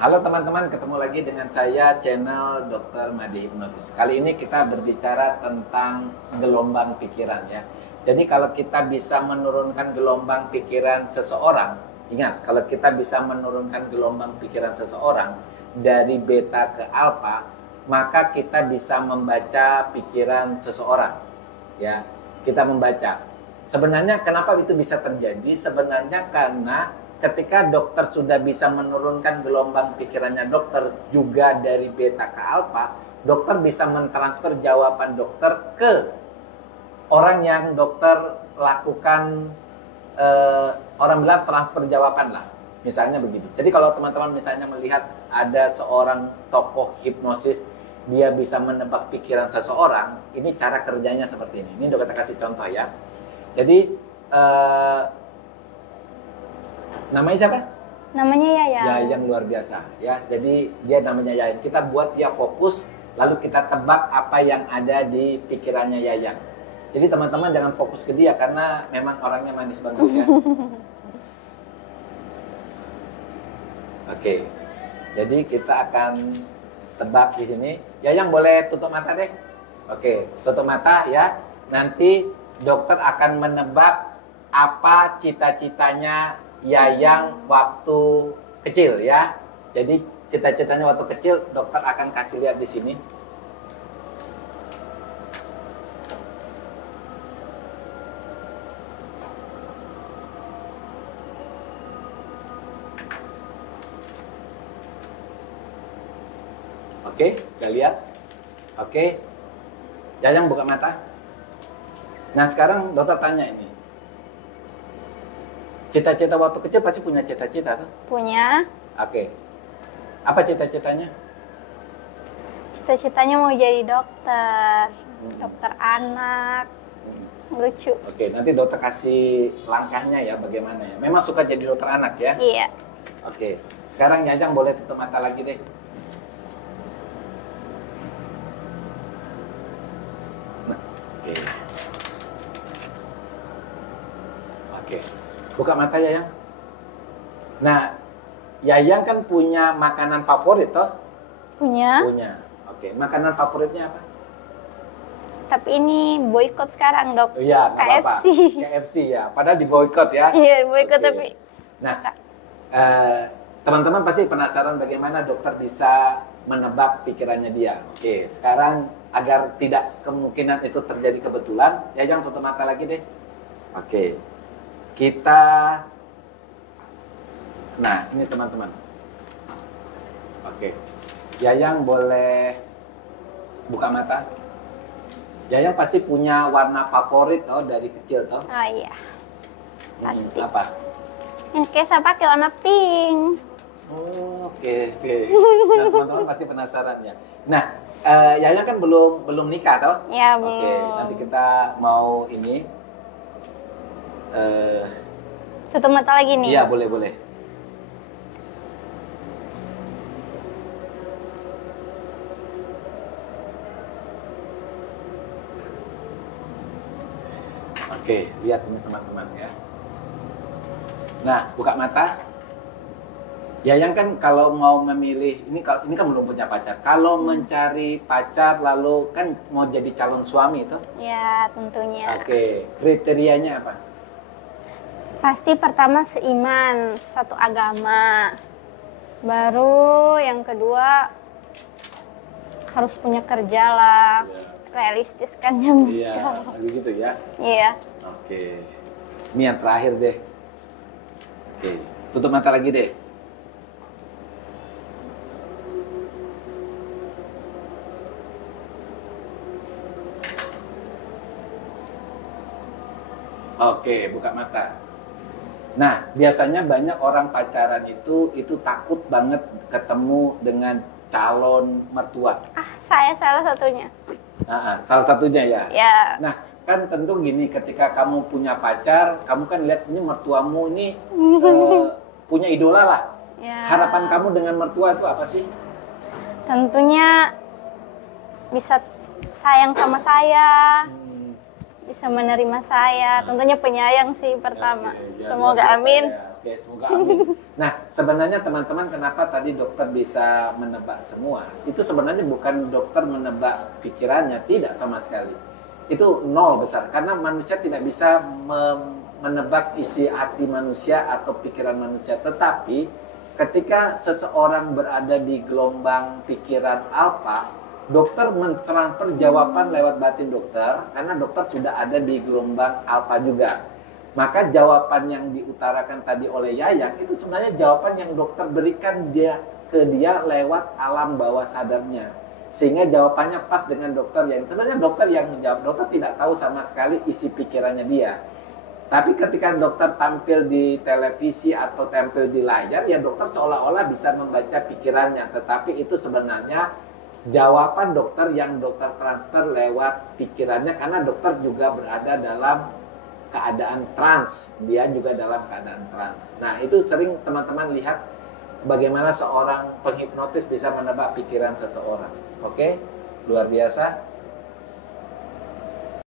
Halo teman-teman, ketemu lagi dengan saya channel Dr. Made Hipnotis. Kali ini kita berbicara tentang gelombang pikiran ya. Jadi kalau kita bisa menurunkan gelombang pikiran seseorang, ingat kalau kita bisa menurunkan gelombang pikiran seseorang dari beta ke alfa, maka kita bisa membaca pikiran seseorang. Ya, kita membaca. Sebenarnya kenapa itu bisa terjadi? Sebenarnya karena ketika dokter sudah bisa menurunkan gelombang pikirannya dokter juga dari beta ke alfa, dokter bisa mentransfer jawaban dokter ke orang yang dokter lakukan, orang bilang transfer jawaban lah. Misalnya begini. Jadi kalau teman-teman misalnya melihat ada seorang tokoh hipnosis, dia bisa menebak pikiran seseorang, ini cara kerjanya seperti ini. Ini dokter kasih contoh ya. Jadi namanya siapa? Namanya Yayan. Yayan luar biasa ya. Jadi dia namanya Yayan. Kita buat dia fokus, lalu kita tebak apa yang ada di pikirannya Yayan. Jadi teman-teman jangan fokus ke dia karena memang orangnya manis banget ya. Oke. Jadi kita akan tebak di sini. Yayan boleh tutup mata deh. Oke, tutup mata ya. Nanti dokter akan menebak apa cita-citanya Yayan waktu kecil ya. Jadi cita-citanya waktu kecil dokter akan kasih lihat di sini. Oke, udah lihat? Oke. Yayan buka mata. Nah, sekarang dokter tanya ini. Cita-cita waktu kecil pasti punya cita-cita tuh? Punya. Oke. Apa cita-citanya? Cita-citanya mau jadi dokter. Dokter anak. Lucu. Oke, nanti dokter kasih langkahnya ya bagaimana ya. Memang suka jadi dokter anak ya? Iya. Oke. Sekarang Yajang boleh tutup mata lagi deh. Nah, oke. Oke. Buka mata Yayang. Nah, Yayang kan punya makanan favorit toh? Punya. Punya. Oke, makanan favoritnya apa? Tapi ini boykot sekarang, Dok. Iya, nggak apa-apa. KFC. KFC ya, padahal di boykot ya. Iya, boykot Oke. tapi. Nah, teman-teman pasti penasaran bagaimana dokter bisa menebak pikirannya dia. Oke, sekarang agar tidak kemungkinan itu terjadi kebetulan, Yayang tutup mata lagi deh. Oke. Kita, nah ini teman-teman. Oke, Yayang boleh buka mata. Yayang pasti punya warna favorit toh dari kecil toh? Oh iya. Pasti. Apa? Yang kayak saya pakai warna pink. Oh, oke. Nah, teman-teman pasti penasaran ya. Nah, Yayang kan belum nikah toh? Ya, belum. Oke, nanti kita mau ini. Tutup mata lagi nih. Iya, boleh. Oke, lihat ini teman-teman ya. Nah, buka mata. Yayang kan kalau mau memilih, ini kan belum punya pacar. Kalau mencari pacar lalu kan mau jadi calon suami itu? Ya, tentunya. Oke, kriterianya apa? Pasti pertama seiman, satu agama. Baru yang kedua harus punya kerja lah. Realistis kan zaman Iya, sekarang. lagi gitu ya. Iya. Oke. Ini yang terakhir deh. Oke, tutup mata lagi deh. Oke, buka mata. Nah, biasanya banyak orang pacaran itu takut banget ketemu dengan calon mertua. Saya salah satunya. Salah satunya ya. Ya. Nah, kan tentu gini, ketika kamu punya pacar, kamu kan lihat ini mertuamu ini punya idola lah. Ya. Harapan kamu dengan mertua itu apa sih? Tentunya bisa sayang sama saya. Bisa menerima saya, tentunya penyayang sih pertama. Oke, ya, Semoga luar biasa amin. Ya. Oke, semoga amin. Nah, sebenarnya teman-teman kenapa tadi dokter bisa menebak semua? Itu sebenarnya bukan dokter menebak pikirannya, tidak sama sekali. Itu nol besar, karena manusia tidak bisa menebak isi hati manusia atau pikiran manusia. Tetapi ketika seseorang berada di gelombang pikiran alfa, dokter mentransfer jawaban lewat batin dokter, karena dokter sudah ada di gelombang alfa juga. Maka jawaban yang diutarakan tadi oleh Yayang itu sebenarnya jawaban yang dokter berikan ke dia lewat alam bawah sadarnya. Sehingga jawabannya pas dengan dokter yang sebenarnya dokter yang menjawab. Dokter tidak tahu sama sekali isi pikirannya dia. Tapi ketika dokter tampil di televisi atau tampil di layar, ya dokter seolah-olah bisa membaca pikirannya. Tetapi itu sebenarnya jawaban dokter yang dokter transfer lewat pikirannya, karena dokter juga berada dalam keadaan trans, dia juga dalam keadaan trans. Nah, itu sering teman-teman lihat bagaimana seorang penghipnotis bisa menebak pikiran seseorang. Oke, luar biasa.